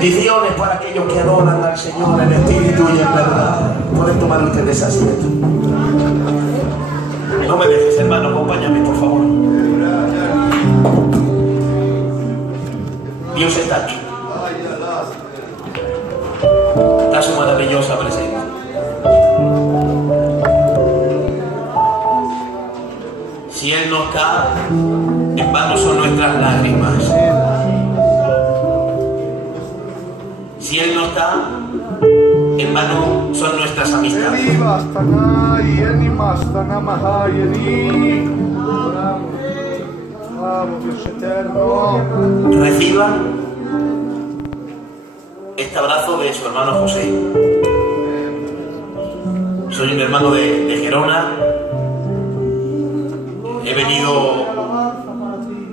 Bendiciones para aquellos que adoran al Señor en espíritu y en verdad. Pueden tomar ustedes asiento. No me dejes, hermano, acompáñame, por favor. Dios está aquí. Está su maravillosa presencia. Si Él no está, en vano son nuestras lágrimas. Si Él no está, en vano son nuestras amistades. Reciban este abrazo de su hermano José. Soy un hermano de Gerona. He venido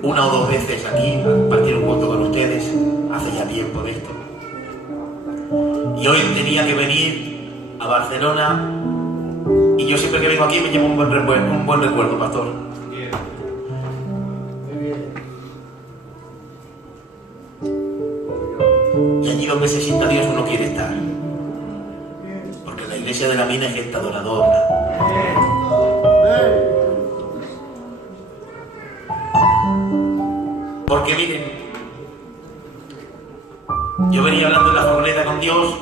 una o dos veces aquí a compartir un culto con ustedes, hace ya tiempo de esto. Y hoy tenía que venir a Barcelona, y yo siempre que vengo aquí me llevo un buen recuerdo, pastor. Y allí donde se sienta Dios uno quiere estar, porque la iglesia de la mina es gente adoradora. Porque miren, yo venía hablando en la furgoneta con Dios,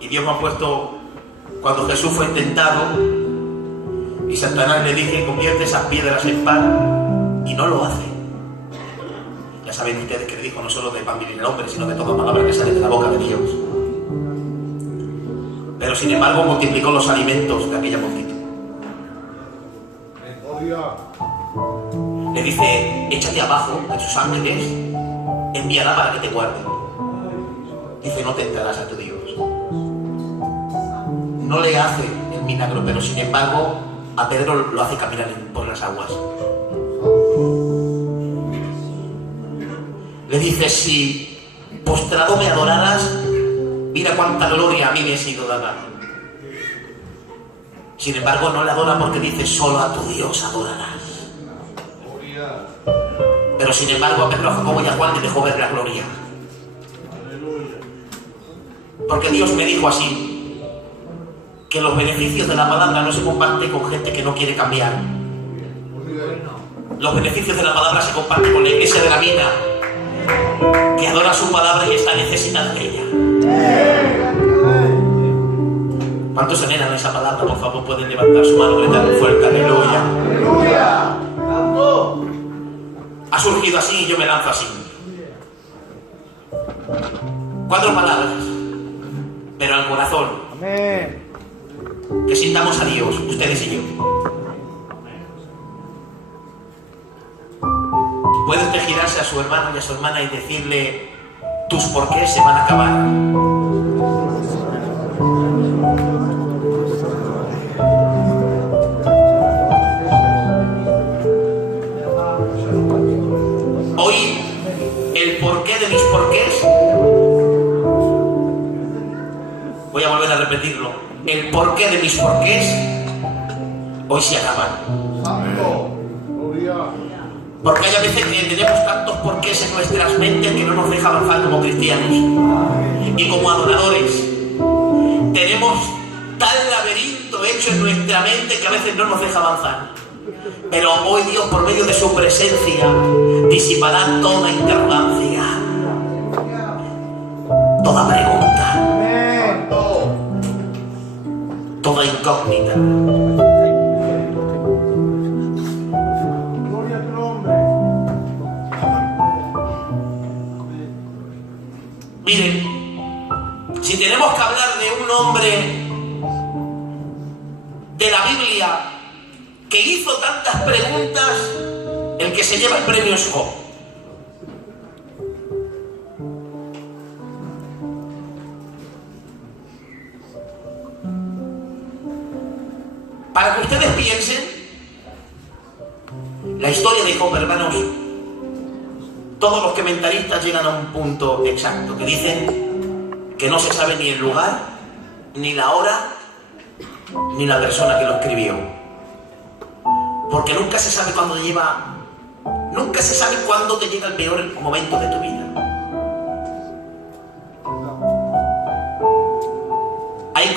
y Dios me ha puesto, cuando Jesús fue tentado y Satanás le dije convierte esas piedras en pan, y no lo hace. Ya saben ustedes que le dijo: no solo de pan vive el hombre, sino de toda palabra que sale de la boca de Dios. Pero sin embargo multiplicó los alimentos de aquella multitud. Le dice: échate abajo de sus ángeles, enviará para que te guarden. Dice: no tentarás a tu Dios. No le hace el milagro, pero sin embargo a Pedro lo hace caminar por las aguas. Le dice: si postrado me adoraras, mira cuánta gloria a mí me ha sido dada. Sin embargo no le adora, porque dice: solo a tu Dios adorarás. Pero sin embargo a Pedro, a Jacobo y a Juan le dejó ver la gloria. Porque Dios me dijo así, que los beneficios de la palabra no se comparten con gente que no quiere cambiar. Los beneficios de la palabra se comparten con la iglesia de la mina, que adora su palabra y está necesitada de ella. ¿Cuántos anhelan esa palabra? Por favor, pueden levantar su mano y gritar fuerte: aleluya. ¡Aleluya! Ha surgido así y yo me lanzo así. 4 palabras, pero al corazón. Amén. Que sintamos a Dios, ustedes y yo. Puede usted girarse a su hermano y a su hermana y decirle: tus porqués se van a acabar. Hoy el porqué de mis porqués, voy a volver a repetirlo, el porqué de mis porqués hoy se acaban. Porque hay a veces que tenemos tantos porqués en nuestras mentes que no nos deja avanzar como cristianos y como adoradores. Tenemos tal laberinto hecho en nuestra mente que a veces no nos deja avanzar. Pero hoy Dios, por medio de su presencia, disipará toda interrogancia, toda pregunta, toda incógnita. Miren, si tenemos que hablar de un hombre de la Biblia que hizo tantas preguntas, el que se lleva el premio es Job. Para que ustedes piensen, la historia de Job, hermanos, todos los comentaristas llegan a un punto exacto, que dicen que no se sabe ni el lugar, ni la hora, ni la persona que lo escribió. Porque nunca se sabe cuándo nunca se sabe cuándo te llega el peor momento de tu vida.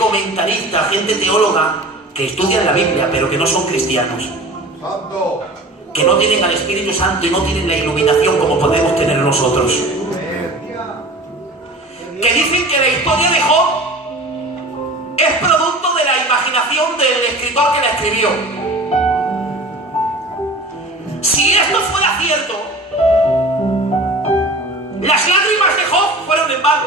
comentarista, gente teóloga, que estudian la Biblia, pero que no son cristianos. Que no tienen al Espíritu Santo y no tienen la iluminación como podemos tener nosotros. Que dicen que la historia de Job es producto de la imaginación del escritor que la escribió. Si esto fuera cierto, las lágrimas de Job fueron en vano.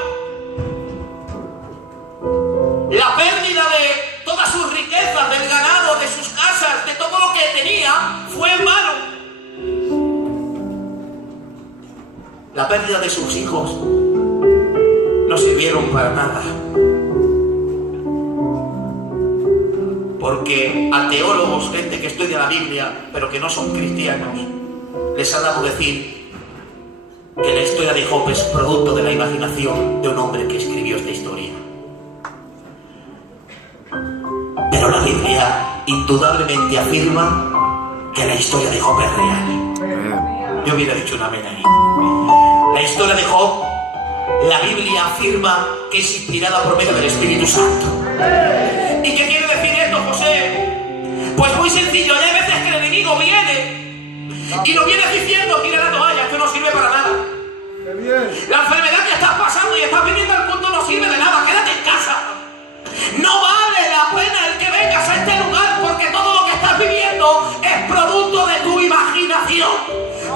La pérdida de todas sus riquezas, del ganado, de sus casas, de todo lo que tenía, fue en vano. La pérdida de sus hijos no sirvieron para nada. Porque a teólogos, gente que estudia la Biblia, pero que no son cristianos, les ha dado decir que la historia de Job es producto de la imaginación de un hombre que escribió esta historia. Pero la Biblia indudablemente afirma que la historia de Job es real. Yo hubiera dicho un amén ahí. La historia de Job, la Biblia afirma que es inspirada por medio del Espíritu Santo. ¿Y qué quiere decir esto, José? Pues muy sencillo. Hay veces que el enemigo viene y lo viene diciendo: tira la toalla, esto no sirve para nada. La enfermedad que estás pasando y estás viniendo al punto no sirve de nada, quédate en casa. No vale la pena el que vengas a este lugar, porque todo lo que estás viviendo es producto de tu imaginación.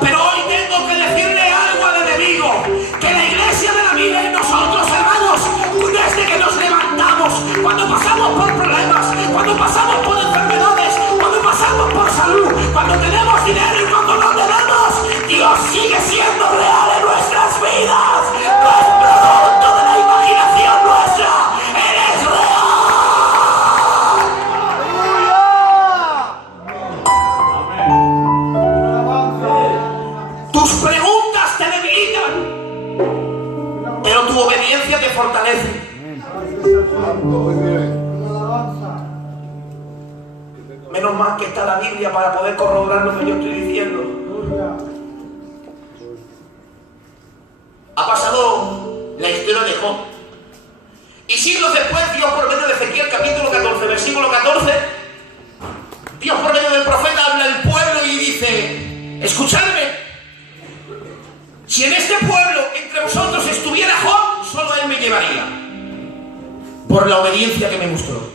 Pero hoy tengo que decirle algo al enemigo: que la iglesia de la vida en nosotros, hermanos, desde que nos levantamos, cuando pasamos por problemas, cuando pasamos por enfermedades, cuando pasamos por salud, cuando tenemos dinero y cuando no tenemos, Dios sigue siendo real en nuestras vidas. No es producto de la imaginación nuestra. Él es real. Tus preguntas te debilitan, pero tu obediencia te fortalece. Menos mal que está la Biblia para poder corroborar lo que yo estoy diciendo. Ha pasado la historia de Job. Y siglos después, Dios por medio de Ezequiel capítulo 14, versículo 14, Dios por medio del profeta habla al pueblo y dice: escuchadme. Si en este pueblo entre vosotros estuviera Job, solo él me llevaría, por la obediencia que me mostró.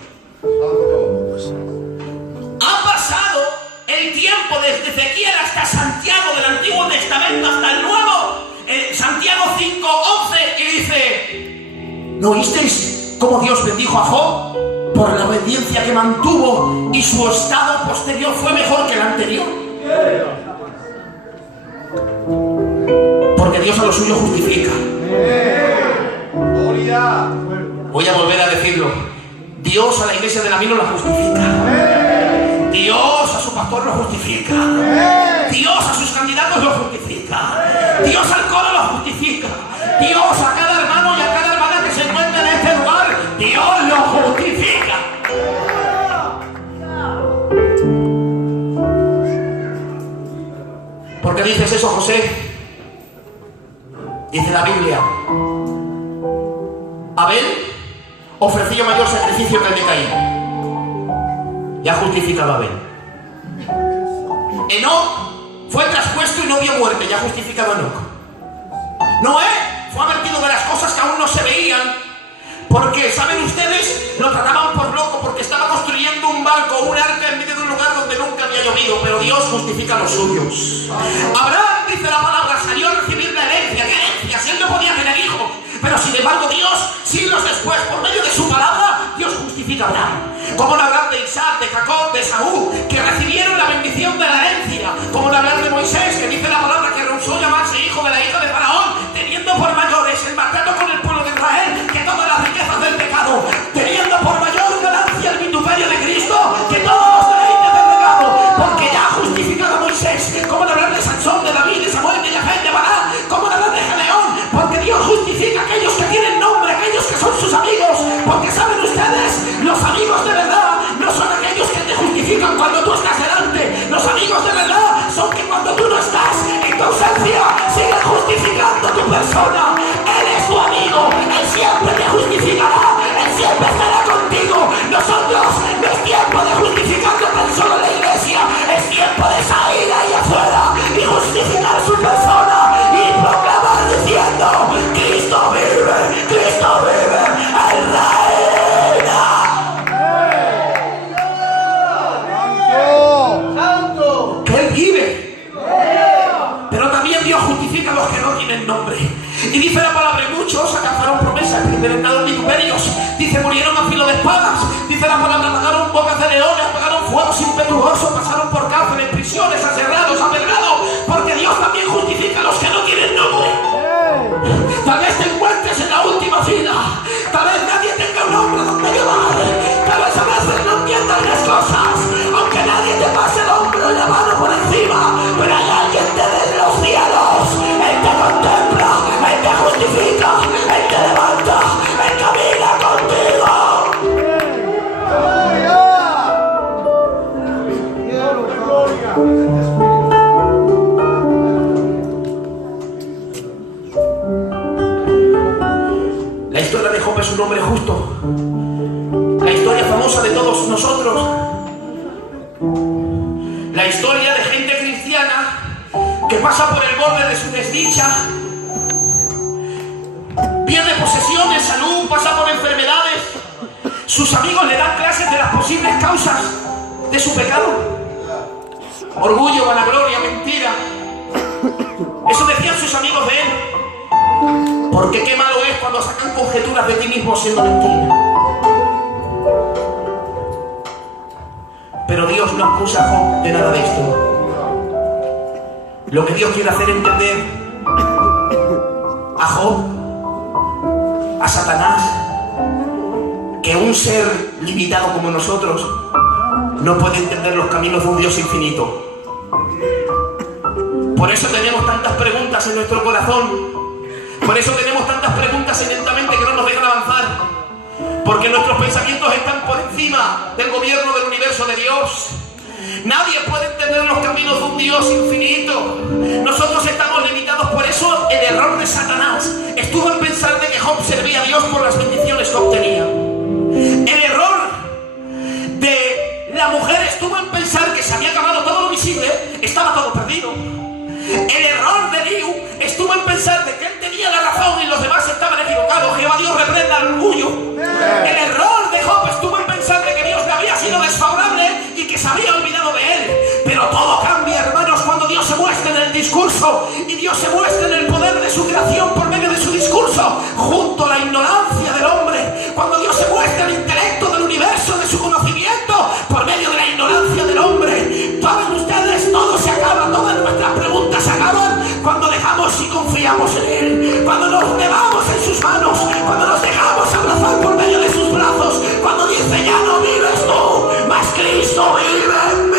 Ha pasado el tiempo desde Ezequiel hasta Santiago del Antiguo Testamento hasta el Nuevo, Santiago 5:11, y dice: ¿no oísteis cómo Dios bendijo a Job? Por la obediencia que mantuvo, y su estado posterior fue mejor que el anterior. Porque Dios a lo suyo justifica. Voy a volver a decirlo: Dios a la iglesia de la mina la justifica. Dios a su pastor lo justifica. Dios a sus candidatos lo justifica. Dios al coro lo justifica. Dios a cada hermano y a cada hermana que se encuentra en este lugar, Dios lo justifica. ¿Por qué dices eso, José? Dice la Biblia: Abel ofreció mayor sacrificio que el de Caín. Ya justificaba a Abel. Enoc fue traspuesto y no vio muerte. Ya justificaba a Enoc. Noé fue advertido de las cosas que aún no se veían, porque, ¿saben ustedes? Lo trataban por loco porque estaba construyendo un barco, un arca en medio de un lugar donde nunca había llovido. Pero Dios justifica a los suyos. Abraham, dice la palabra, salió a recibir la herencia. ¿Qué herencia? Si él no podía tener hijos. Pero sin embargo Dios, siglos después, por medio de su palabra, Dios justifica a Abraham. Como no hablar de Isaac, de Jacob, de Saúl, que recibieron la bendición de la herencia. Como no hablar de Moisés, que dice la palabra que rehusó llamarse hijo de la hija de Faraón, teniendo por mayores el maltrato con el pueblo de Israel que todas las riquezas del pecado, teniendo por mayor ganancia el vituperio de Cristo que todos los deleites del pecado, porque ya ha justificado a Moisés. Como no hablar de Sansón, de David, de Samuel, de Jafet, de Bará, como no hablar de Gedeón, porque Dios justifica a aquellos que tienen nombre, aquellos que son sus amigos. Porque saben ustedes, los amigos de verdad no son aquellos que te justifican cuando tú estás delante. Los amigos de verdad son que cuando tú no estás, envenenaron vituperios. Dice, murieron a filo de espadas. Dice la palabra, pagaron bocas de leones, apagaron fuegos impetuosos, pasaron por cárceles, prisiones, aserrados, apedreados, porque Dios también justifica a los que no tienen nombre. Tal vez te encuentres en la última fila, tal vez nadie tenga un nombre donde llevar, tal vez a veces no entiendan las cosas, aunque nadie te pase el hombro y la mano por encima, pero hay alguien desde los cielos. Él te contempla, Él te justifica, Él te levanta, Él camina contigo. La historia de Job es un hombre justo, la historia famosa de todos nosotros, la historia de gente cristiana que pasa por el borde de su desdicha, pierde posesiones, salud, pasa por enfermedades, sus amigos le dan clases de las posibles causas de su pecado: orgullo, vanagloria, mentira. Eso decían sus amigos de él, porque qué malo es cuando sacan conjeturas de ti mismo siendo mentira. Pero Dios no acusa a Job de nada de esto. Lo que Dios quiere hacer entender a Job, a Satanás, que un ser limitado como nosotros no puede entender los caminos de un Dios infinito. Por eso tenemos tantas preguntas en nuestro corazón, por eso tenemos tantas preguntas en nuestra mente que no nos dejan avanzar, porque nuestros pensamientos están por encima del gobierno del universo de Dios. Nadie puede entender los caminos de un Dios infinito. Nosotros estamos limitados. Por eso el error de Satanás estuvo en pensar de que Job servía a Dios por las bendiciones que obtenía. El error de la mujer estuvo en pensar que se había acabado todo lo visible, estaba todo perdido. El error de Liu estuvo en pensar de que él tenía la razón y los demás estaban equivocados. Jehová Dios reprenda el orgullo. El error de Job estuvo en pensar de que Dios le había sido desfavorable y que se había olvidado de él. Pero todo cambia, hermanos, cuando Dios se muestra en el discurso y Dios se muestra en el poder de su creación por medio de su discurso, junto a la ignorancia del hombre. Cuando Dios se muestra el intelecto del universo, de su conocimiento, por medio de la ignorancia del hombre. Saben ustedes, todo se acaba, todas nuestras preguntas se acaban cuando dejamos y confiamos en Él, cuando nos levamos en sus manos, cuando nos dejamos abrazar por medio de sus brazos, cuando dice, ya no vives tú, mas Cristo vive en mí.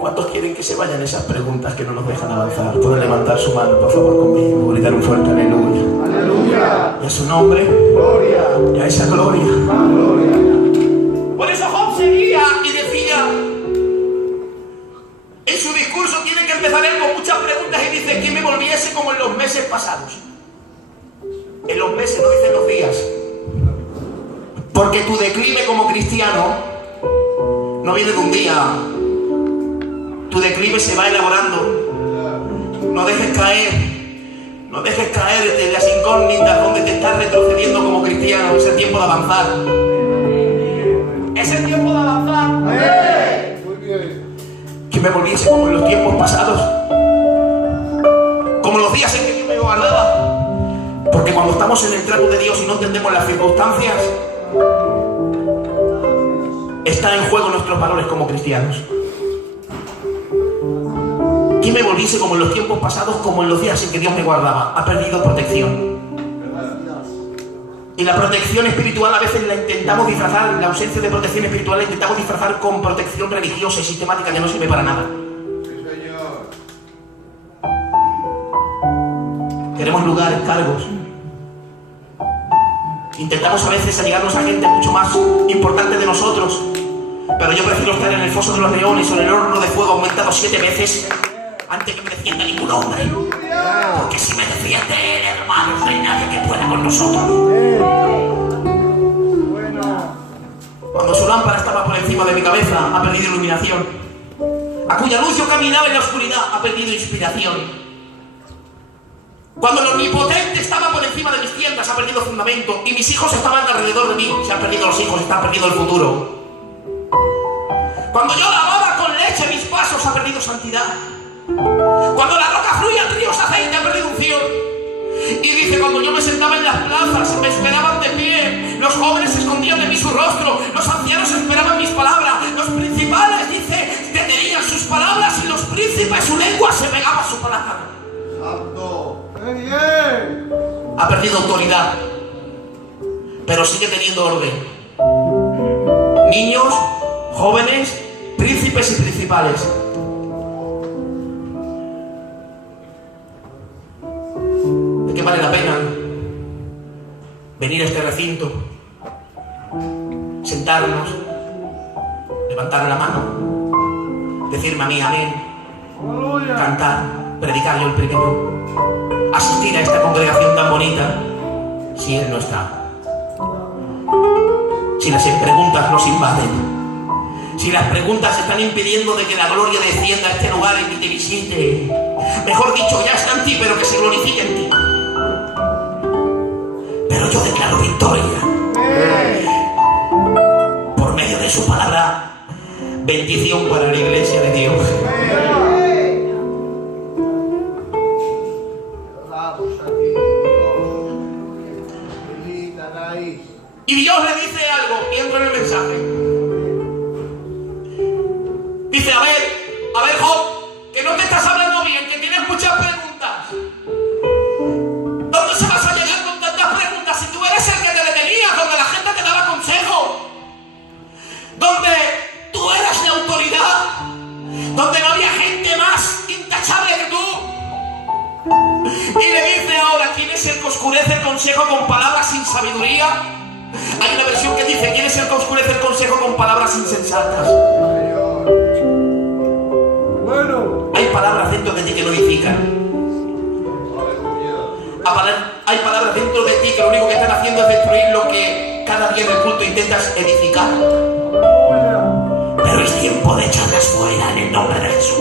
¿Cuántos quieren que se vayan esas preguntas que no nos dejan avanzar? Pueden levantar su mano, por favor, conmigo. Gritar un fuerte aleluya. Aleluya. Y a su nombre, gloria. Y a esa gloria. Gloria. Por eso Job seguía y decía, en su discurso tiene que empezar él con muchas preguntas y dice, que me volviese como en los meses pasados. En los meses, no dice en los días. Porque tu declive como cristiano no viene de un día. Tu declive se va elaborando. No dejes caer en las incógnitas donde te estás retrocediendo como cristiano. Es el tiempo de avanzar. Es el tiempo de avanzar. Muy bien. Que me volviese como en los tiempos pasados, como los días en que Dios me guardaba. Porque cuando estamos en el trato de Dios y no entendemos las circunstancias, está en juego nuestros valores como cristianos. Que me volviese como en los tiempos pasados, como en los días en que Dios me guardaba. Ha perdido protección. Y la protección espiritual a veces la intentamos disfrazar, la ausencia de protección espiritual la intentamos disfrazar con protección religiosa y sistemática que no sirve para nada. Queremos lugares, cargos. Intentamos a veces allegarnos a gente mucho más importante de nosotros. Pero yo prefiero estar en el foso de los leones o en el horno de fuego aumentado 7 veces antes que me defienda ningún hombre. Porque si me defiende él, hermanos, no hay nadie que pueda con nosotros. Cuando su lámpara estaba por encima de mi cabeza, ha perdido iluminación. a cuya luz yo caminaba en la oscuridad, ha perdido inspiración. Cuando el omnipotente estaba por encima de mis tiendas, ha perdido fundamento. Y mis hijos estaban alrededor de mí, se han perdido los hijos, están perdiendo el futuro. Cuando yo lavaba con leche mis pasos, ha perdido santidad. Cuando la roca fluye al río aceite, ha perdido unción. Y dice, cuando yo me sentaba en las plazas, me esperaban de pie. Los jóvenes escondían de mí su rostro. Los ancianos esperaban mis palabras. Los principales, dice, detenían sus palabras. Y los príncipes, su lengua se pegaba a su palabra. Santo. Ha perdido autoridad, pero sigue teniendo orden. Niños, jóvenes, príncipes y principales. ¿De qué vale la pena venir a este recinto, sentarnos, levantar la mano, decirme a mí amén, cantar, predicar yo el primero, asistir a esta congregación tan bonita, si Él no está? Si las preguntas nos invaden, si las preguntas están impidiendo de que la gloria descienda a este lugar y que te visite, mejor dicho, ya está en ti, pero que se glorifique en ti. Pero yo declaro victoria por medio de su palabra, bendición para la iglesia de Dios. Y Dios le dice algo, y entro en el mensaje. Dice, a ver, Job, que no te estás hablando bien, que tienes muchas preguntas. ¿Dónde se vas a llegar con tantas preguntas si tú eres el que te detenía, donde la gente te daba consejo? Donde tú eras la autoridad, donde no había gente más intachable que tú. Y le dice ahora, ¿quién es el que oscurece el consejo con palabras sin sabiduría? Hay una versión que dice, ¿quién es el que oscurece el consejo con palabras insensatas? Bueno. Hay palabras dentro de ti que no edifican. Hay palabras dentro de ti que lo único que están haciendo es destruir lo que cada día en el culto intentas edificar. Pero es tiempo de echarlas fuera en el nombre de Jesús.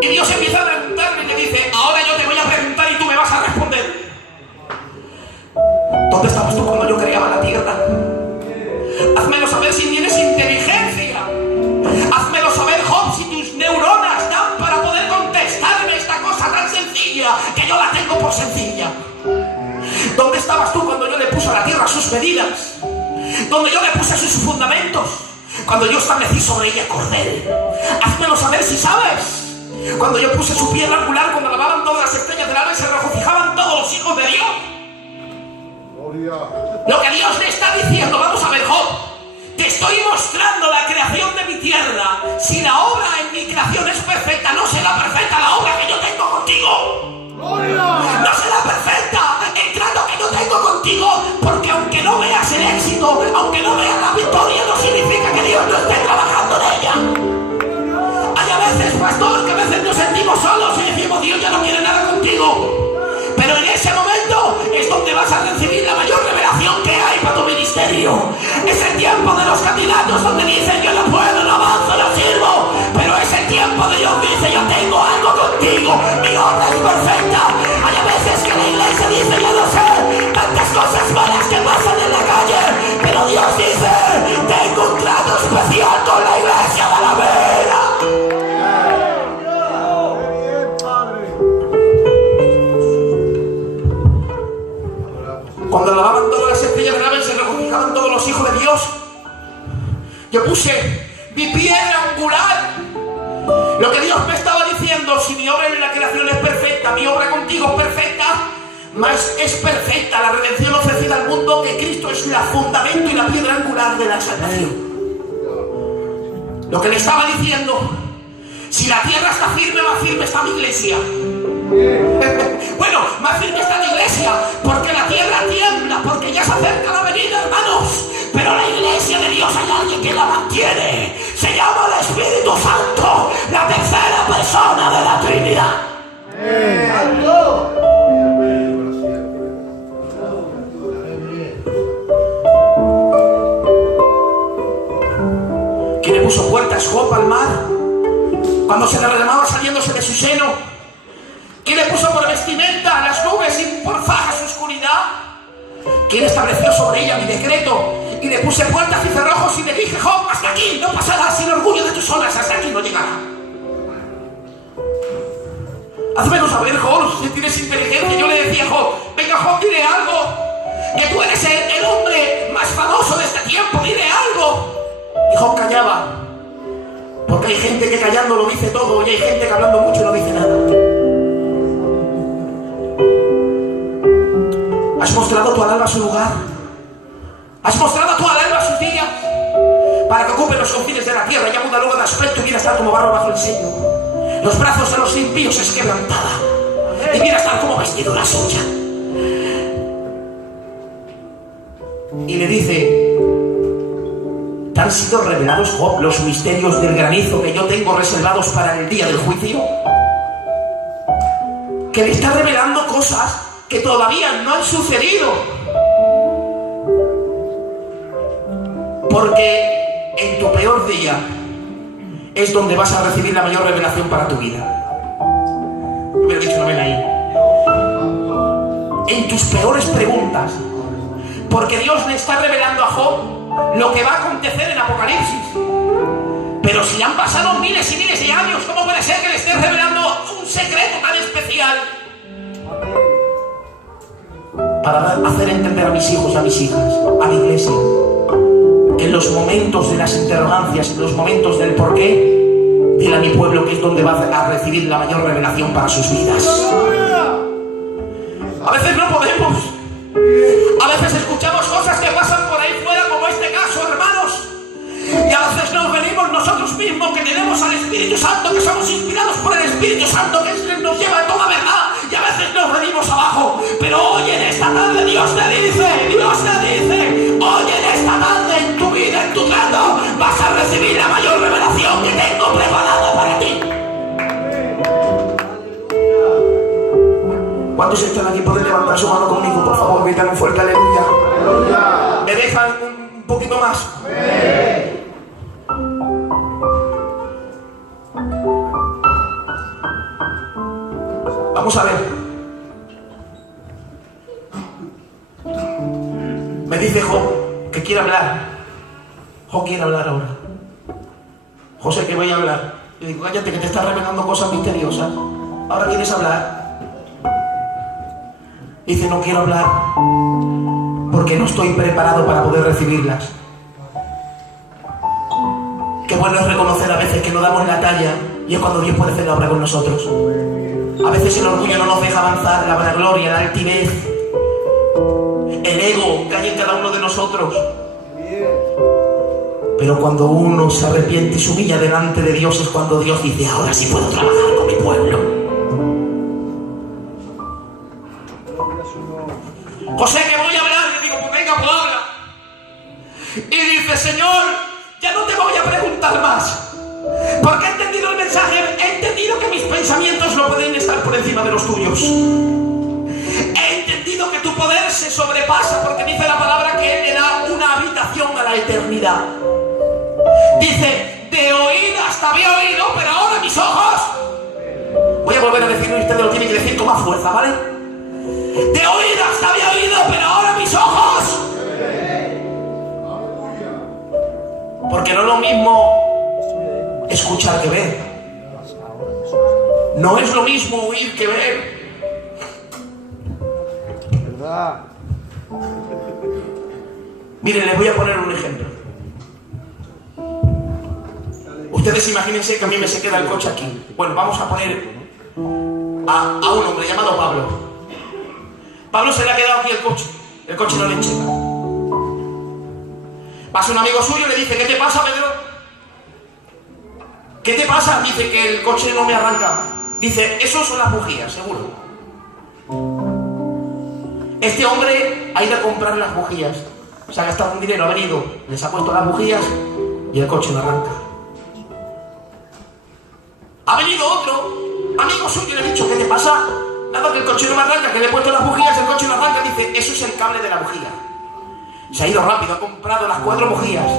Y Dios empieza a preguntarle y le dice, ahora yo te voy a preguntar y tú me vas a responder. ¿Dónde estabas tú cuando yo creaba la tierra? Házmelo saber si tienes inteligencia. Házmelo saber, Job, si tus neuronas dan para poder contestarme esta cosa tan sencilla, que yo la tengo por sencilla. ¿Dónde estabas tú cuando yo le puse a la tierra sus medidas? ¿Dónde yo le puse sus fundamentos? Cuando yo establecí sobre ella cordel. Házmelo saber si sabes. Cuando yo puse su piedra angular, cuando lavaban todas las estrellas del alba y se regocijaban todos los hijos de Dios. Lo que Dios le está diciendo, vamos a ver, Job, te estoy mostrando la creación de mi tierra. Si la obra en mi creación es perfecta, no será perfecta la obra que yo tengo contigo. No será perfecta el trato que yo tengo contigo, porque aunque no veas el éxito, aunque no veas la victoria, no significa que Dios no esté trabajando en ella. Hay a veces, pastor, que a veces nos sentimos solos y decimos, Dios ya no quiere nada contigo. Pero en ese momento es donde vas a recibir la mayor revelación que hay para tu ministerio. Es el tiempo de los candidatos donde dicen, yo no puedo, no avanzo, no sirvo. Pero es el tiempo de Dios dice, yo tengo algo contigo, mi obra es perfecta. Hay a veces que la iglesia dice, yo no sé, tantas cosas malas que pasan en la calle. Pero Dios dice, tengo un trato especial con la iglesia de la vera. Cuando lavaban todas las estrellas del alba y se regocijaban todos los hijos de Dios, yo puse mi piedra angular. Lo que Dios me estaba diciendo, si mi obra en la creación es perfecta, mi obra contigo es perfecta, más es perfecta la redención ofrecida al mundo, que Cristo es el fundamento y la piedra angular de la salvación. Lo que le estaba diciendo, si la tierra está firme, más firme está mi iglesia. Bueno, más firme está la iglesia, porque la tierra tiembla, porque ya se acerca la venida, hermanos. Pero la iglesia de Dios hay alguien que la mantiene. Se llama el Espíritu Santo, la tercera persona de la Trinidad. tras Job al mar, cuando se derramaba saliéndose de su seno? ¿Quién le puso por vestimenta las nubes y por faja su oscuridad? ¿Quién estableció sobre ella mi decreto? Y le puse puertas y cerrojos y le dije: Job, hasta aquí no pasarás, sin orgullo de tus olas hasta aquí no llegará. Házmelo saber, Job, si tienes inteligencia. Yo le decía a Job: venga, Job, dile algo, que tú eres el hombre más famoso de este tiempo, dile algo. Y Job callaba, porque hay gente que callando lo dice todo y hay gente que hablando mucho no dice nada. ¿Has mostrado tú al alba su lugar? ¿Has mostrado tú al alba sus días? Para que ocupe los confines de la tierra, ya muda luego de aspecto y viene a estar como barro bajo el sello. Los brazos de los impíos es quebrantada y viene a estar como vestidura suya. Y le dice: ¿te han sido revelados, Job, los misterios del granizo que yo tengo reservados para el día del juicio? Que le está revelando cosas que todavía no han sucedido. Porque en tu peor día es donde vas a recibir la mayor revelación para tu vida. Me hubiera dicho una vez ahí. En tus peores preguntas. Porque Dios le está revelando a Job lo que va a acontecer en Apocalipsis. Pero si han pasado miles y miles de años, ¿cómo puede ser que le esté revelando un secreto tan especial? Para hacer entender a mis hijos, a mis hijas, a mi iglesia, que en los momentos de las interrogancias, en los momentos del porqué, dile a mi pueblo que es donde va a recibir la mayor revelación para sus vidas. A veces no podemos. A veces escuchamos cosas que pasan por ahí fuera, como este caso, hermanos. Y a veces nos venimos nosotros mismos, que tenemos al Espíritu Santo, que somos inspirados por el Espíritu Santo, que nos lleva a toda verdad. Y a veces nos venimos abajo. Pero hoy en esta tarde Dios te dice, hoy en esta tarde en tu vida, en tu trato, vas a recibir la mayor revelación que tengo preparada para ti. ¿Cuántos están aquí? ¿Pueden levantar su mano conmigo, por favor? Gritan un fuerte aleluya. ¡Aleluya! ¿Me dejan un poquito más? ¡Amén! Vamos a ver. Me dice Job que quiere hablar. Job quiere hablar ahora. José, que voy a hablar. Le digo: cállate, que te estás revelando cosas misteriosas. Ahora quieres hablar. Dice: no quiero hablar porque no estoy preparado para poder recibirlas. Qué bueno es reconocer a veces que no damos la talla, y es cuando Dios puede hacer la obra con nosotros. A veces el orgullo no nos deja avanzar, la vanagloria, la altivez, el ego que hay en cada uno de nosotros. Pero cuando uno se arrepiente y se humilla delante de Dios, es cuando Dios dice: ahora sí puedo trabajar con mi pueblo. José, que voy a hablar. Y le digo: pues venga, pues habla. Y dice: Señor, ya no te voy a preguntar más, porque he entendido el mensaje, he entendido que mis pensamientos no pueden estar por encima de los tuyos. He entendido que tu poder se sobrepasa, porque dice la palabra que Él le da una habitación a la eternidad. Dice: de oídas te había oído, pero ahora mis ojos. Voy a volver a decirlo y usted lo tiene que decir con más fuerza, ¿vale? De oídas te había oído, pero ahora mis ojos. Porque no es lo mismo escuchar que ver. No es lo mismo oír que ver. ¿Verdad? Miren, les voy a poner un ejemplo. Ustedes imagínense que a mí me se queda el coche aquí. Bueno, vamos a poner a un hombre llamado Pablo. Pablo se le ha quedado aquí el coche no le enchega. Pasa un amigo suyo y le dice: ¿qué te pasa, Pedro? ¿Qué te pasa? Dice: que el coche no me arranca. Dice: eso son las bujías, seguro. Este hombre ha ido a comprar las bujías, se ha gastado un dinero, ha venido, les ha puesto las bujías y el coche no arranca. Ha venido otro amigo suyo y le ha dicho: ¿qué te pasa? Nada, que el coche no me arranca, que le he puesto las bujías, el coche no arranca. Dice: eso es el cable de la bujía. Se ha ido rápido, ha comprado las 4 bujías.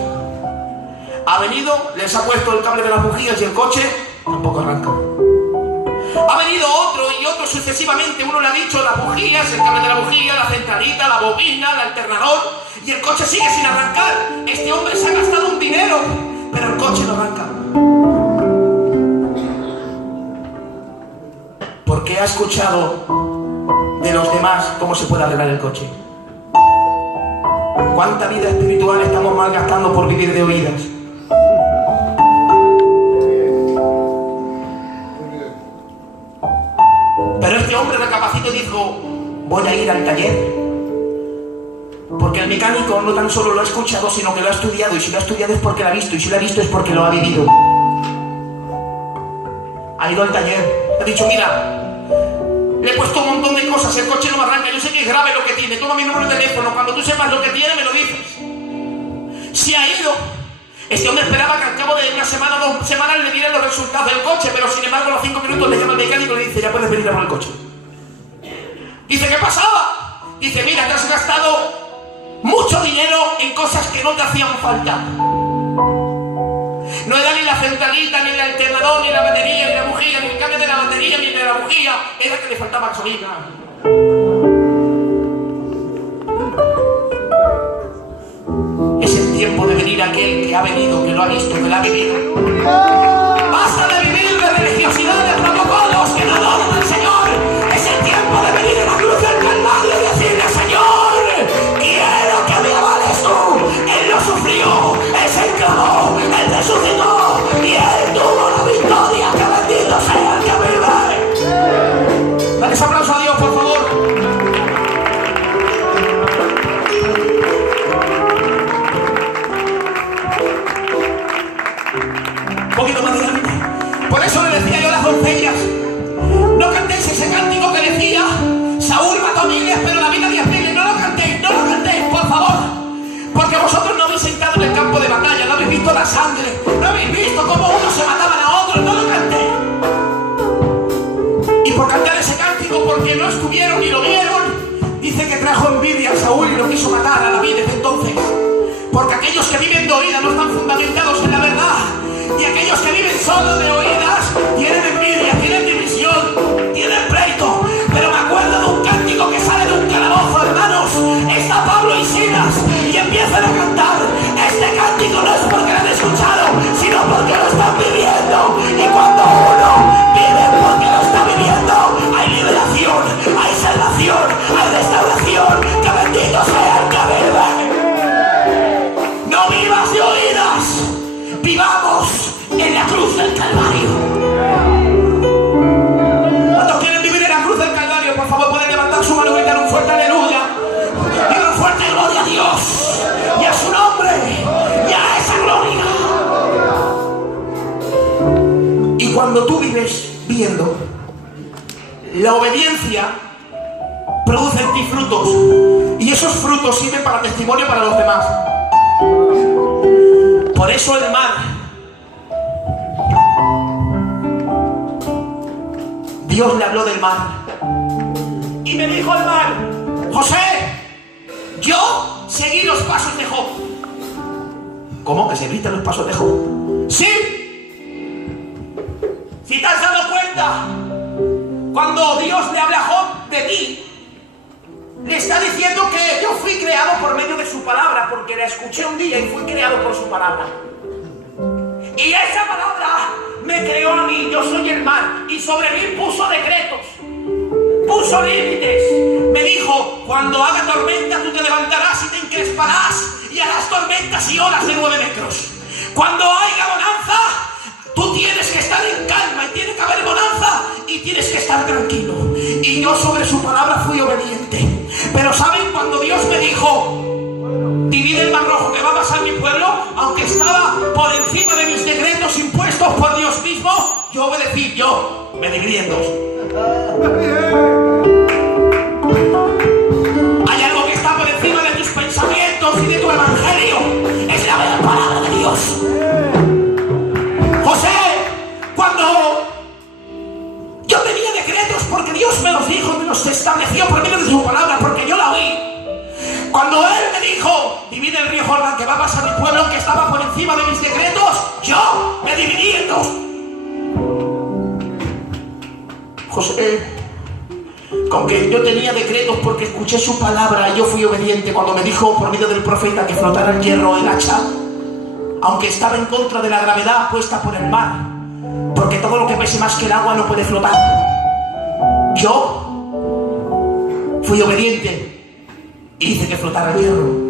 Ha venido, les ha puesto el cable de las bujías y el coche tampoco arranca. Ha venido otro y otro sucesivamente. Uno le ha dicho las bujías, el cable de la bujía, la centralita, la bobina, el alternador, y el coche sigue sin arrancar. Este hombre se ha gastado un dinero, pero el coche no arranca. Porque ha escuchado de los demás cómo se puede arreglar el coche. ¿Cuánta vida espiritual estamos malgastando por vivir de oídas? Pero este hombre recapacitó y dijo: voy a ir al taller. Porque el mecánico no tan solo lo ha escuchado, sino que lo ha estudiado. Y si lo ha estudiado es porque lo ha visto. Y si lo ha visto es porque lo ha vivido. Ha ido al taller. Ha dicho: mira, le he puesto un montón de cosas, el coche no me arranca, yo sé que es grave lo que tiene, toma mi número de teléfono, cuando tú sepas lo que tiene me lo dices. Se ha ido. Este hombre esperaba que al cabo de una semana o 2 semanas le dieran los resultados del coche, pero sin embargo a los 5 minutos le llama el mecánico y le dice: ya puedes venir a por el coche. Dice: ¿qué pasaba? Dice: mira, te has gastado mucho dinero en cosas que no te hacían falta. No era ni la centralita, ni el alternador, ni la batería, ni la bujía, ni el cambio de la batería, ni de la bujía. Era que le faltaba gasolina. Es el tiempo de venir aquel que ha venido, que lo ha visto, que lo ha vivido. Basta de vivir de religiosidad, de protocolos que no adoran al Señor. Es el tiempo de venir a la cruz del Calvario y decirle: Señor, quiero que me avales tú. Él lo sufrió, Él se clavó, Él resucitó y Él tuvo la victoria. Que bendito sea el que vive. Dale ese aplauso a Dios, por favor. Un poquito más adelante. Por eso le decía yo a las doncellas: no cantéis ese cántico que decía: Saúl mató a miles, pero David a 10.000. No lo cantéis, no lo cantéis, por favor. Porque vosotros no habéis entrado en el campo de batalla, no habéis visto la sangre, no habéis visto cómo unos se mataban a otros. No lo cantéis. Y por cantar ese cántico, porque no estuvieron ni lo vieron, dice que trajo envidia a Saúl y lo quiso matar a David desde entonces. Porque aquellos que viven de oídas no están fundamentados en la verdad. Y aquellos que viven solo de oídas tienen envidia, tienen división, tienen pleito. Pero me acuerdo de un cántico que sale de un calabozo, hermanos. Está Pablo y Silas y empiezan a cantar. Este cántico no es porque lo han escuchado, sino porque lo están viviendo. Y cuando uno vive porque lo está viviendo, hay liberación, hay salvación, hay restauración. Que bendito sea el que vive. No vivas de oídas, vivamos en la cruz del Calvario. ¿Cuántos quieren vivir en la cruz del Calvario? Por favor, pueden levantar su mano y gritar un fuerte aleluya y una fuerte gloria a Dios y a su nombre y a esa gloria. Y cuando tú vives viendo, la obediencia produce en ti frutos, y esos frutos sirven para testimonio para los demás. Por eso el mar, Dios le habló del mar y me dijo el mar: José, yo seguí los pasos de Job. ¿Cómo? ¿Que seguiste los pasos de Job? ¡Sí! Si te has dado cuenta, cuando Dios le habla a Job de ti, le está diciendo que yo fui creado por medio de su palabra, porque la escuché un día y fui creado por su palabra. Y esa palabra me creó a mí. Yo soy el mar, y sobre mí puso decretos, puso límites. Me dijo: cuando haga tormenta tú te levantarás y te encresparás y harás tormentas y olas de 9 metros. Cuando haya bonanza, tú tienes que estar en calma, y tiene que haber bonanza y tienes que estar tranquilo. Y yo sobre su palabra fui obediente. Pero ¿saben? Cuando Dios me dijo: divide el mar rojo que va a pasar mi pueblo, aunque estaba por encima de mis decretos impuestos por Dios mismo, yo obedecí. Yo me dividí en 2. Hay algo que está por encima de tus pensamientos y de tu evangelio. Es la palabra de Dios. José, cuando yo tenía decretos, porque Dios me los dijo y me los estableció por medio de su palabra, porque yo la oí. Cuando Él me dijo dijo, divid el río Jordán que va a pasar mi pueblo, que estaba por encima de mis decretos, yo me dividí en dos. José, con que yo tenía decretos porque escuché su palabra y yo fui obediente cuando me dijo por medio del profeta que flotara el hierro, el hacha, aunque estaba en contra de la gravedad puesta por el mar, porque todo lo que pese más que el agua no puede flotar. Yo fui obediente y hice que flotara el hierro.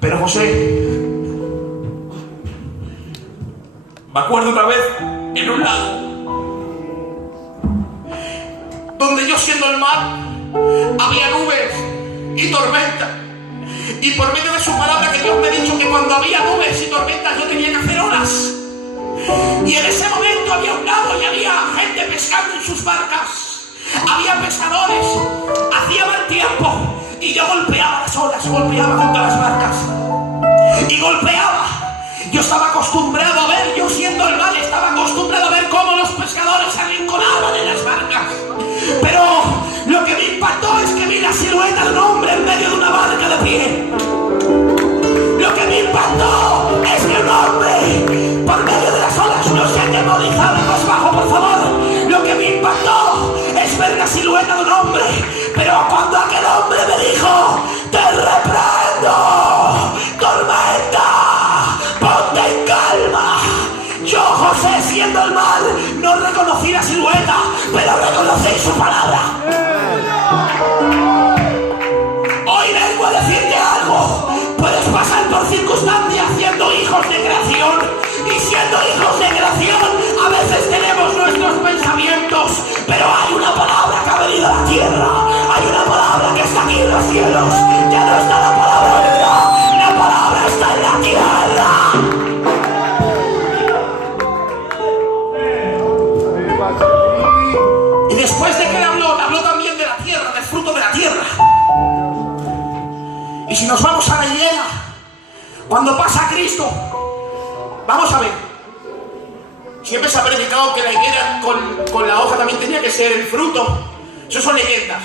Pero José, me acuerdo una vez en un lago donde yo, siendo el mar, había nubes y tormentas, y por medio de su palabra que Dios me ha dicho que cuando había nubes y tormentas yo tenía que hacer olas, y en ese momento había un lago y había gente pescando en sus barcas, había pescadores, hacía mal tiempo, y yo golpeaba las olas, golpeaba junto a las barcas y golpeaba. Yo estaba acostumbrado a ver, yo siendo el mar, estaba acostumbrado a ver cómo los pescadores se arrinconaban en las barcas. Pero lo que me impactó es que vi la silueta de un hombre en medio de una barca de pie. Lo que me impactó es que un hombre, por medio de las olas, no sé qué modizaba más bajo, por favor. Lo que me impactó es ver la silueta de un hombre. Pero cuando aquel hombre me dijo, te reprendo, tormenta, ponte en calma. Yo, José, siendo el mar, no reconocí la silueta, pero reconocí su palabra. Hoy vengo a decirte algo. Puedes pasar por circunstancias siendo hijos de creación, y siendo hijos de creación a veces tenemos nuestros pensamientos, pero hay una palabra que ha venido a la tierra, hay una palabra que está aquí en los cielos. Ya no está la palabra verdad, la palabra está en la tierra. Y después de que le habló también de la tierra, del fruto de la tierra. Y si nos vamos a la higuera, cuando pasa Cristo, vamos a ver, siempre se ha predicado que la higuera con la hoja también tenía que ser el fruto. Eso son leyendas.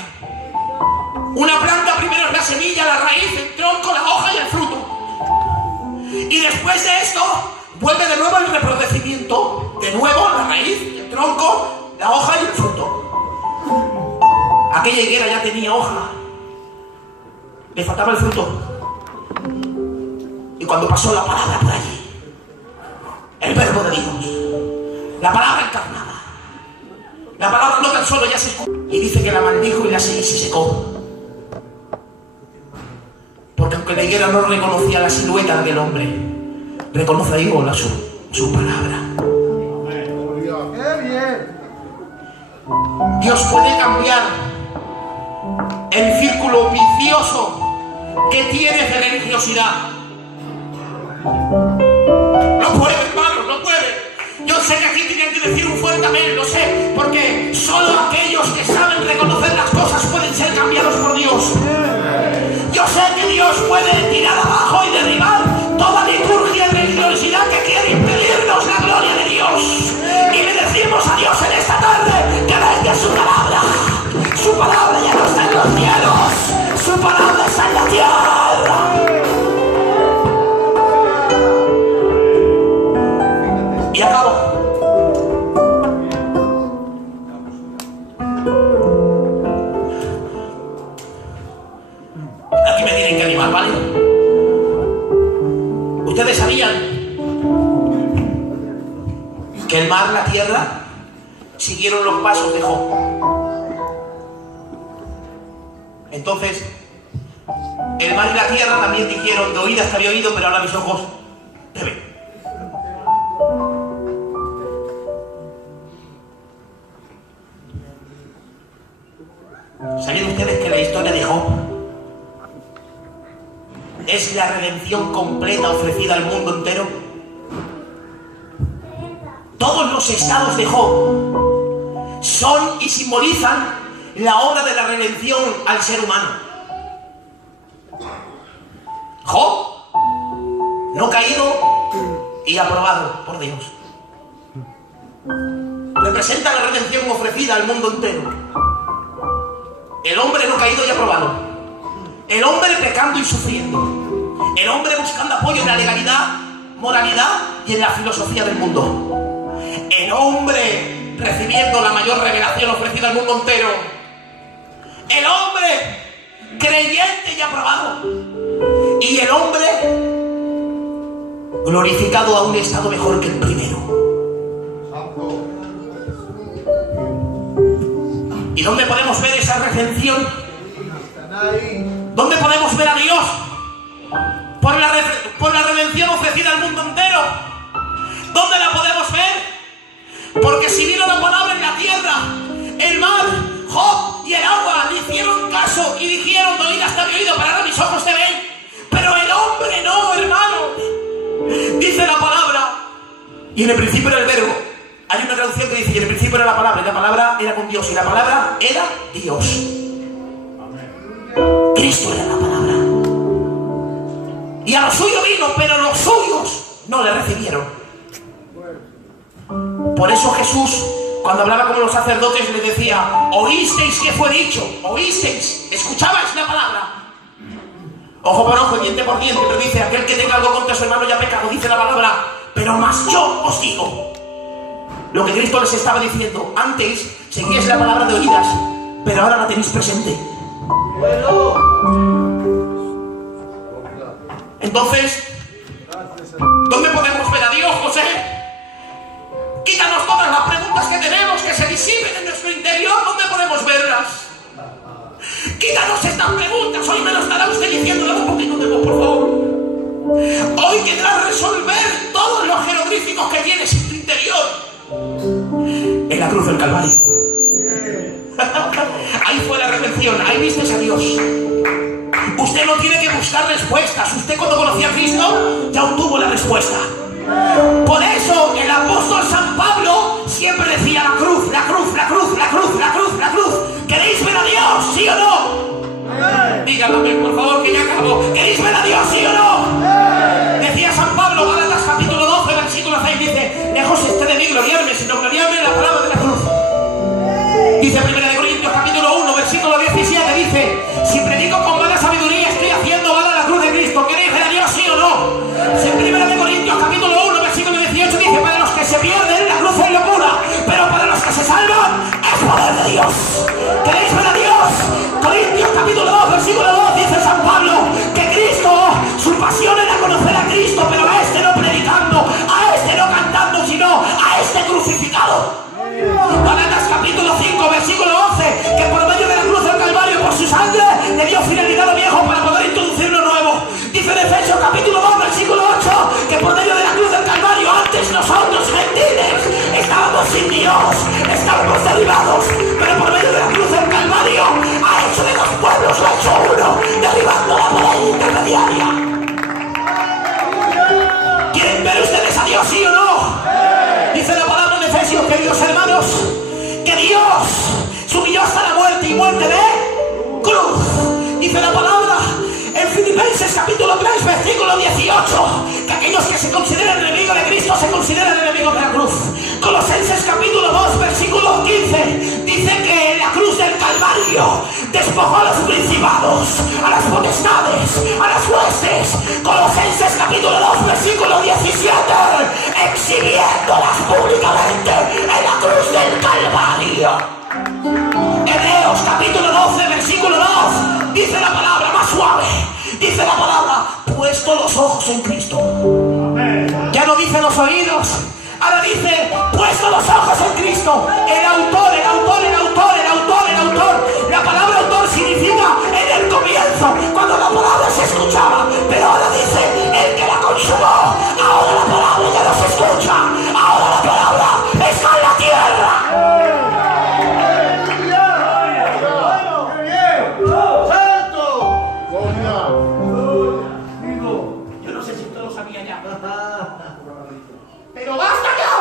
Una planta primero es la semilla, la raíz, el tronco, la hoja y el fruto. Y después de esto, vuelve de nuevo el reprodecimiento. De nuevo la raíz, el tronco, la hoja y el fruto. Aquella higuera ya tenía hoja, le faltaba el fruto. Y cuando pasó la palabra por allí, el verbo de Dios, la palabra encarnada, la palabra no tan solo ya se escuchó, y dice que la maldijo y la se secó. Porque aunque la higuera no reconocía la silueta del hombre, reconoce a Dios su palabra. Dios puede cambiar el círculo vicioso que tienes de religiosidad. No puede, hermano, no puede. Yo sé que aquí tienen que decir un fuerte amén, lo sé, porque solo aquellos que saben reconocer las cosas pueden ser cambiados por Dios. Yo sé que Dios puede tirar abajo y derribar toda liturgia y religiosidad que quiere impedirnos la gloria de Dios. Y le decimos a Dios en esta tarde que venga su palabra. Su palabra ya no está en los cielos, su palabra está en la tierra. Y acabo. Aquí me tienen que animar, ¿vale? Ustedes sabían que el mar, la tierra, siguieron los pasos de Job. Entonces, el mar y la tierra también dijeron, de oídas te había oído, pero ahora mis ojos te ven. ¿Sabían ustedes que la historia de Job es la redención completa ofrecida al mundo entero? Todos los estados de Job son y simbolizan la obra de la redención al ser humano. Job, no caído y aprobado por Dios, representa la redención ofrecida al mundo entero. El hombre no caído y aprobado. El hombre pecando y sufriendo. El hombre buscando apoyo en la legalidad, moralidad y en la filosofía del mundo. El hombre recibiendo la mayor revelación ofrecida al mundo entero. El hombre creyente y aprobado. Y el hombre glorificado a un estado mejor que el primero. ¿Y dónde podemos ver esa redención? ¿Dónde podemos ver a Dios? Por la redención ofrecida al mundo entero. ¿Dónde la podemos ver? Porque si vino la palabra en la tierra, el mar, Job y el agua le hicieron caso y dijeron: de oídas te había oído, pero ahora mis ojos te ven. Pero el hombre no, hermanos. Dice la palabra, y en el principio era el verbo. Hay una traducción que dice: y en el principio era la palabra, y la palabra era con Dios, y la palabra era Dios. Cristo era la palabra. Y a los suyos vino, pero los suyos no le recibieron. Por eso Jesús, cuando hablaba con los sacerdotes, les decía: oísteis que fue dicho, oísteis, escuchabais la palabra. Ojo por ojo, diente por diente, pero dice: aquel que tenga algo contra su hermano ya ha pecado, dice la palabra. Pero más yo os digo. Lo que Cristo les estaba diciendo: antes seguíais la palabra de oídas, pero ahora la tenéis presente. Entonces, ¿dónde podemos ver a Dios, José? Quítanos todas las preguntas que tenemos, que se disipen en nuestro interior. ¿Dónde podemos verlas? Quítanos estas preguntas. Hoy me lo estará usted diciendo un poquito de voz, por favor. Hoy querrás resolver todos los jeroglíficos que tienes en tu interior. En la cruz del Calvario. Ahí fue la redención, ahí viste a Dios. Usted no tiene que buscar respuestas. Usted, cuando conocía a Cristo, ya obtuvo la respuesta. Por eso el apóstol San Pablo siempre decía: la cruz, la cruz, la cruz, la cruz, la cruz, la cruz. ¿Queréis ver a Dios, sí o no? Díganme, por favor, que ya acabo. ¿Queréis ver a Dios, sí o no? Decía San Pablo, Gálatas capítulo 12, versículo 6, dice: lejos esté de mí gloriarme, sino gloriarme en la palabra de la cruz. Dice 1 Corintios capítulo 1, versículo 17, dice: si predico con mala sabiduría, estoy haciendo mala la cruz de Cristo. ¿Queréis ver a Dios, sí o no? Si 1 Corintios capítulo 1, versículo 18, dice: para los que se pierden, la cruz es locura, pero para los que se salvan, es poder de Dios. ¿Queréis ver a Dios? Corintios capítulo 2, versículo 2, dice San Pablo que Cristo, su pasión era conocer a Cristo, pero a este no predicando, a este no cantando, sino a este crucificado. Gálatas capítulo 5, versículo 11, que por medio de la cruz del Calvario, por su sangre, le dio finalidad a lo viejo para poder introducir lo nuevo. Dice en Efesios capítulo 2, versículo 8, que por medio de la cruz del Calvario, antes nosotros, gentiles, estábamos sin Dios, estábamos derribados, pero por medio de la cruz del Calvario ha hecho de dos pueblos, lo ha hecho uno, derribando la pared intermediaria. ¿Quieren ver ustedes a Dios, sí o no? Dice la palabra en Efesios, queridos hermanos, que Dios se humilló hasta la muerte, y muerte de cruz. Dice la palabra en Filipenses capítulo 3, versículo 18, que aquellos que se consideran enemigos de Cristo se consideran enemigos de la cruz. Colosenses capítulo 2, versículo 15, dice que en la cruz del Calvario despojó a los principados, a las potestades, a las huestes. Colosenses capítulo 2, versículo 17, exhibiéndolas públicamente en la cruz del Calvario. Hebreos capítulo 12, versículo 2, dice la palabra más suave, dice la palabra: puesto los ojos en Cristo. Ya no dice los oídos, ahora dice: puesto los ojos en Cristo. El autor, el autor, el autor, el autor, el autor. La palabra autor significa en el comienzo, cuando la palabra se escuchaba, pero ahora dice: el que la consumó. Ahora la palabra ya no se escucha, ahora la palabra está en la tierra. Yo no sé si usted lo sabía ya, pero basta ya.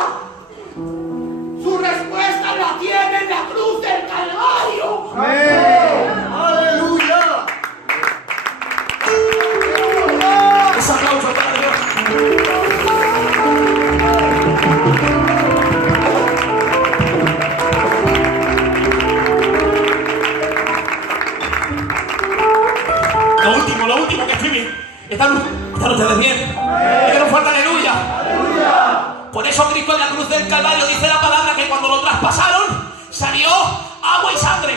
Su respuesta la tiene en la cruz del Calvario. ¡Amén! ¡Aleluya! Un aplauso para Dios. Por eso Cristo en la cruz del Calvario dice la palabra que cuando lo traspasaron salió agua y sangre.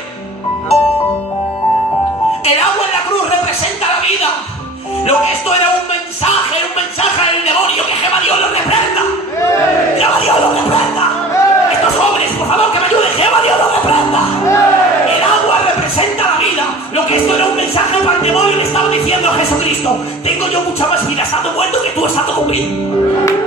El agua en la cruz representa la vida. Lo que esto era un mensaje del demonio. Que Jehová Dios lo reprenda. Jehová Dios lo reprenda. Estos jóvenes, por favor, que me ayuden. Jehová Dios lo reprenda. El agua representa la vida. Lo que esto era un mensaje para el demonio, le estaba diciendo a Jesucristo: tengo yo mucha más vida estando muerto que tú estando conmigo.